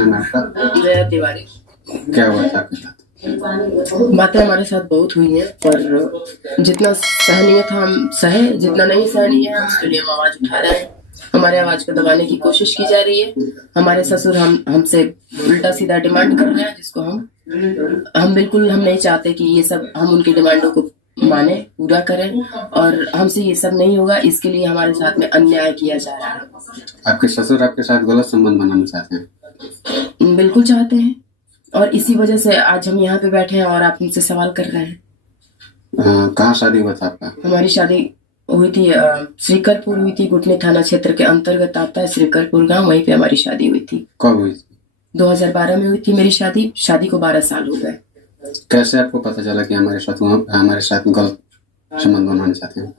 नाम है आपका? जया तिवारी। क्या हुआ था आपके साथ? बातें हमारे साथ बहुत हुई हैं, पर जितना सहनीय था हम सहे, जितना नहीं सहनीय है उसके लिए हम आवाज उठा रहे हैं। हमारे आवाज को दबाने की कोशिश की जा रही है। हमारे ससुर हमसे उल्टा सीधा डिमांड कर रहे हैं, जिसको हम बिल्कुल हम नहीं चाहते कि ये सब हम उनकी डिमांडों को माने, पूरा करें, और हमसे ये सब नहीं होगा। इसके लिए हमारे साथ में अन्याय किया जा रहा है। आपके ससुर आपके साथ गलत संबंध बनाना चाहते हैं? बिल्कुल चाहते हैं, और इसी वजह से आज हम यहाँ पे बैठे हैं और आप हमसे सवाल कर रहे हैं। कहाँ शादी हुआ था आपका? हमारी शादी हुई थी श्रीकरपुर हुई थी। गुटनी थाना क्षेत्र के अंतर्गत आता है श्रीकरपुर गांव, वहीं पे हमारी शादी हुई थी। कब हुई थी? 2012 में हुई थी मेरी शादी को 12 साल हो गए। कैसे आपको पता चला कि हमारे साथ गलत संबंध बनाना चाहते हैं?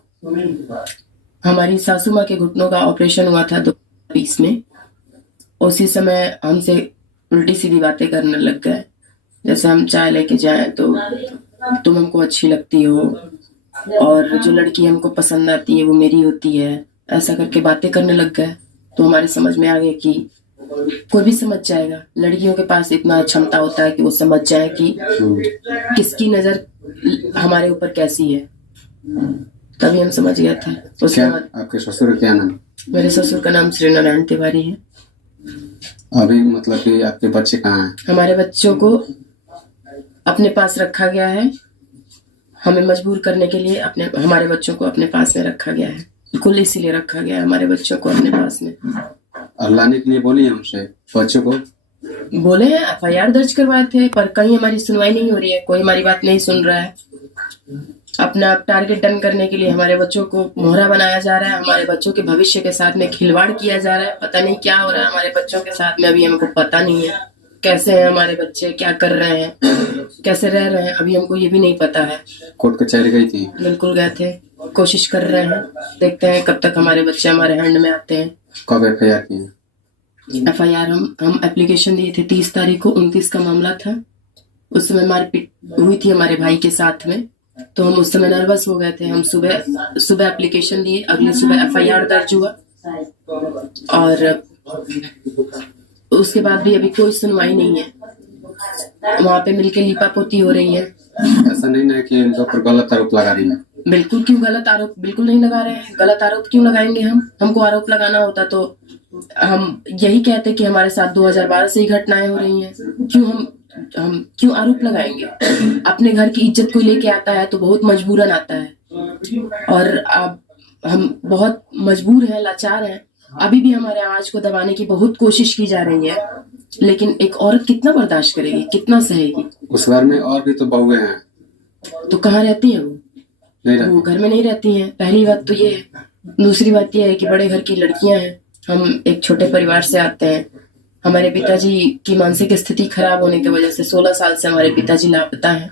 हमारी सासू माँ के घुटनों का ऑपरेशन हुआ था 2020 में। उसी समय हमसे उल्टी सीधी बातें करने लग गए, जैसे हम चाय लेके जाएं तो तुम हमको अच्छी लगती हो, और जो लड़की हमको पसंद आती है वो मेरी होती है, ऐसा करके बातें करने लग गए। तो हमारे समझ में आ गया कि कोई भी समझ जाएगा, लड़कियों के पास इतना क्षमता होता है कि वो समझ जाए कि किसकी नजर हमारे ऊपर कैसी है। तभी हम समझ गए थे। उसके बाद आपके ससुर क्या नाम? मेरे ससुर का नाम श्री नारायण तिवारी है। अभी मतलब कि आपके बच्चे कहाँ हैं? हमारे बच्चों को अपने पास रखा गया है। हमें मजबूर करने के लिए हमारे बच्चों को अपने पास में रखा गया है। बिल्कुल इसीलिए रखा गया है हमारे बच्चों को अपने पास में। लाने के लिए बोली हमसे बच्चों को? बोले हैं, FIR दर्ज करवाए थे, पर कहीं हमारी सुनवाई नहीं हो रही है। कोई हमारी बात नहीं सुन रहा है। अपना टारगेट डन करने के लिए हमारे बच्चों को मोहरा बनाया जा रहा है। हमारे बच्चों के भविष्य के साथ में खिलवाड़ किया जा रहा है। पता नहीं क्या हो रहा है हमारे बच्चों के साथ में, अभी हमको पता नहीं है कैसे हैं हमारे बच्चे, क्या कर रहे हैं, कैसे रह रहे हैं, अभी हमको ये भी नहीं पता है। कोर्ट कचहरी गई थी? बिल्कुल गए थे, कोशिश कर रहे हैं, देखते हैं कब तक हमारे बच्चे हमारे हैंड में आते हैं। कब FIR की? FIR हम एप्लीकेशन दिए थे 30 तारीख को। 29 का मामला था। उस समय मारपीट हुई थी हमारे भाई के साथ में, तो हम उस समय नर्वस हो गए थे। हम सुबह एप्लीकेशन दिए, अगली सुबह FIR दर्ज हुआ, और उसके बाद भी अभी कोई सुनवाई नहीं है। वहाँ पे मिलके लिपापोती हो रही है। ऐसा नहीं ना कि इनके ऊपर गलत आरोप लगा रही है? बिल्कुल, क्यों गलत आरोप, बिल्कुल नहीं लगा रहे हैं। गलत आरोप क्यों लगाएंगे हमको आरोप लगाना होता तो हम यही कहते कि हमारे साथ 2012 से ही घटनाएं हो रही हैं। हम क्यों आरोप लगाएंगे? अपने घर की इज्जत को लेके आता है तो बहुत मजबूरन आता है, और अब हम बहुत मजबूर हैं, लाचार हैं। अभी भी हमारे आवाज को दबाने की बहुत कोशिश की जा रही है, लेकिन एक औरत कितना बर्दाश्त करेगी, कितना सहेगी? उस घर में और भी तो बहुएं हैं। तो कहाँ रहती हैं वो? वो घर में नहीं रहती हैं। पहली बात तो ये है। दूसरी बात ये है कि बड़े घर की लड़कियां हैं। हम एक छोटे परिवार से आते हैं। हमारे पिताजी की मानसिक स्थिति खराब होने की वजह से 16 साल से हमारे पिताजी लापता हैं।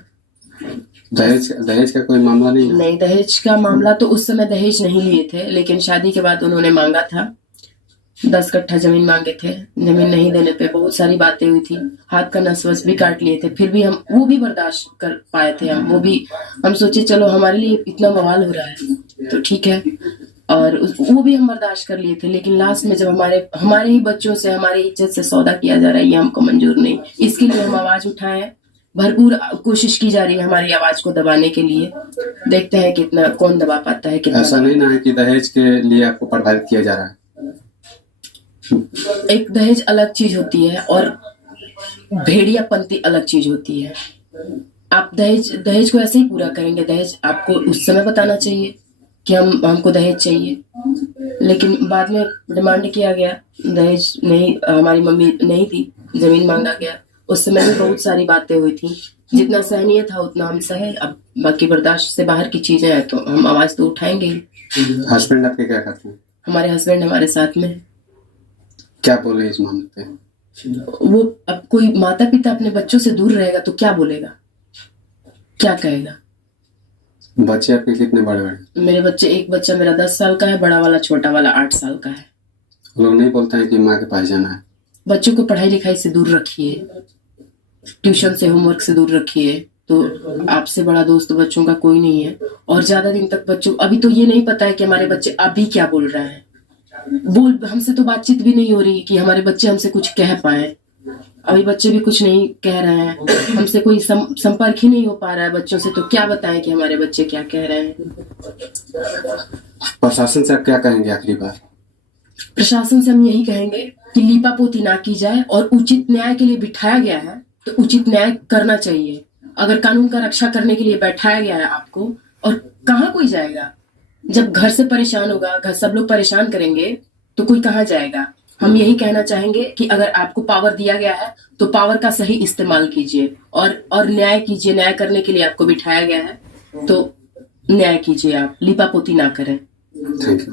दहेज का कोई मामला नहीं है? नहीं, दहेज का मामला तो उस समय दहेज नहीं लिए थे, लेकिन शादी के बाद उन्होंने मांगा था। 10 कट्ठा जमीन मांगे थे। जमीन नहीं देने पे बहुत सारी बातें हुई थी। हाथ का नस वस भी काट लिए थे, फिर भी हम वो भी बर्दाश्त कर पाए थे। हम सोचे चलो हमारे लिए इतना बवाल हो रहा है तो ठीक है, और वो भी हम बर्दाश्त कर लिए थे। लेकिन लास्ट में जब हमारे ही बच्चों से, हमारी इज्जत से सौदा किया जा रहा है, ये हमको मंजूर नहीं। इसके लिए हम आवाज उठाए, भरपूर कोशिश की जा रही है हमारी आवाज को दबाने के लिए। देखते हैं कितना कौन दबा पाता है। कितना ऐसा नहीं ना है कि दहेज के लिए आपको प्रताड़ित किया जा रहा है? एक दहेज अलग चीज होती है और भेड़ियापंती अलग चीज होती है। आप दहेज को ऐसे ही पूरा करेंगे। दहेज आपको उस समय बताना चाहिए कि हमको दहेज चाहिए, लेकिन बाद में डिमांड किया गया, दहेज नहीं, हमारी मम्मी नहीं थी, जमीन मांगा गया। उस समय भी बहुत सारी बातें हुई थी। जितना सहनीय था उतना हम सहे। अब बाकी बर्दाश्त से बाहर की चीजें हैं तो हम आवाज तो उठाएंगे ही। हस्बैंड आपके क्या करते हैं? हमारे हस्बैंड हमारे साथ में। क्या बोले इस मामले पे? वो अब कोई माता पिता अपने बच्चों से दूर रहेगा तो क्या बोलेगा, क्या कहेगा? बच्चे आपके कितने बड़े बड़े? मेरे बच्चे, एक बच्चा मेरा 10 साल का है, बड़ा वाला, छोटा वाला 8 साल का है। लोग नहीं बोलते हैं कि माँ के पास जाना है? बच्चों को पढ़ाई लिखाई से दूर रखिए, ट्यूशन से, होमवर्क से दूर रखिए। तो आपसे बड़ा दोस्त बच्चों का कोई नहीं है। और ज्यादा दिन तक बच्चों, अभी तो ये नहीं पता है कि हमारे बच्चे अभी क्या बोल रहे हैं। हमसे तो बातचीत भी नहीं हो रही कि हमारे बच्चे हमसे कुछ कह पाए। अभी बच्चे भी कुछ नहीं कह रहे हैं, हमसे कोई संपर्क ही नहीं हो पा रहा है बच्चों से, तो क्या बताएं कि हमारे बच्चे क्या कह रहे हैं। प्रशासन से आप क्या कहेंगे आखिरी बार? प्रशासन से हम यही कहेंगे कि लीपापोती ना की जाए, और उचित न्याय के लिए बिठाया गया है तो उचित न्याय करना चाहिए। अगर कानून का रक्षा करने के लिए बैठाया गया है आपको, और कहाँ कोई जाएगा जब घर से परेशान होगा, घर सब लोग परेशान करेंगे तो कोई कहाँ जाएगा। हम यही कहना चाहेंगे कि अगर आपको पावर दिया गया है तो पावर का सही इस्तेमाल कीजिए, और न्याय कीजिए। न्याय करने के लिए आपको बिठाया गया है तो न्याय कीजिए, आप लीपापोती ना करें। Thank you.